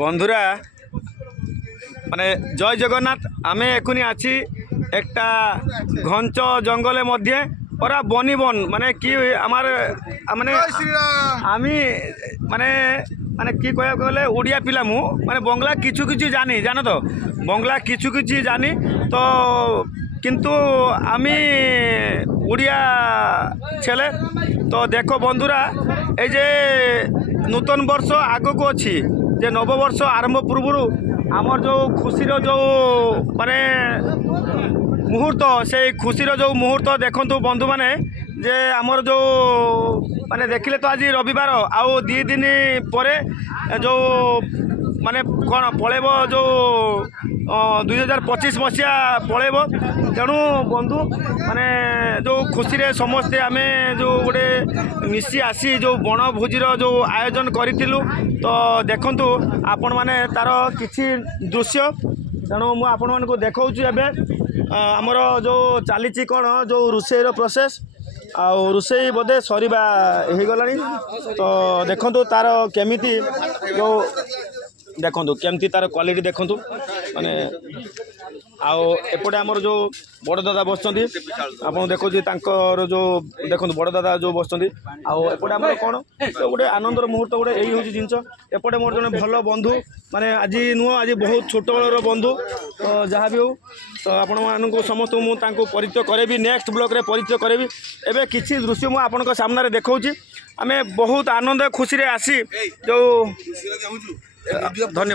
বন্ধুরা মানে জয় জগন্নাথ। আমি এখনই আছি একটা ঘঞ্চ জঙ্গলের মধ্যে, ওরা বনিবন মানে কি আমার মানে আমি মানে মানে কি কয়া গেলে ওড়িয়া পিলা মু মানে বাংলা কিছু কিছু জানি, জানো তো বাংলা কিছু কিছু জানি তো, কিন্তু আমি ওড়িয়া ছেলে। তো দেখো বন্ধুরা, এই যে নূতন বর্ষ আগକୁ ଅଛି, যে নববর্ষ আরম্ভ পূর্বରୁ আমার যে খুশির যে মানে মুহূর্ত, সেই খুশির যে মুহূর্ত দেখন্তু বন্ধু মানে, যে আমার যে মানে দেখিলে তো আজ রবিবার আউ 2 দিন পরে যে মানে কোণ পড়ব যে 2025 মସିହା পড়ব। তেণু বন্ধু মানে যে খুশিরে সমস্তে আমি যে গোটে মিশি আসি যে বনভোজির যে আয়োজন করেছিলু, তো দেখন্তু আপন মানে তার কিছু দৃশ্য। তেণু মু আপন মানকু দেখাউছি এবে আমার যে চালিছি কোণ যে রোষেইর প্রসেস, ଆଉ ରୋଷେଇ ବୋଧେ ସରିବା ହେଇଗଲାଣି। ତ ଦେଖନ୍ତୁ ତାର କେମିତି ଯେଉଁ ଦେଖନ୍ତୁ କେମିତି ତାର କ୍ୱାଲିଟି ଦେଖନ୍ତୁ ମାନେ। ଆଉ ଏପଟେ ଆମର ଯେଉଁ ବଡ଼ ଦାଦା ବସିଛନ୍ତି, ଆପଣ ଦେଖୁଛି ତାଙ୍କର ଯେଉଁ ଦେଖନ୍ତୁ ବଡ଼ ଦାଦା ଯେଉଁ ବସିଛନ୍ତି। ଆଉ ଏପଟେ ଆମର କ'ଣ ଗୋଟେ ଆନନ୍ଦର ମୁହୂର୍ତ୍ତ ଗୋଟେ ଏଇ ହେଉଛି ଜିନିଷ। ଏପଟେ ମୋର ଜଣେ ଭଲ ବନ୍ଧୁ, ମାନେ ଆଜି ନୁହଁ ଆଜି ବହୁତ ଛୋଟବେଳର ବନ୍ଧୁ, ତ ଯାହା ବି ହଉ ତ ଆପଣମାନଙ୍କୁ ସମସ୍ତଙ୍କୁ ମୁଁ ତାଙ୍କୁ ପରିଚୟ କରାଇବି, ନେକ୍ସଟ ବ୍ଲଗ୍ରେ ପରିଚୟ କରାଇବି। ଏବେ କିଛି ଦୃଶ୍ୟ ମୁଁ ଆପଣଙ୍କ ସାମ୍ନାରେ ଦେଖାଉଛି। ଆମେ ବହୁତ ଆନନ୍ଦ ଖୁସିରେ ଆସି ଯେଉଁ ଧନ୍ୟବାଦ।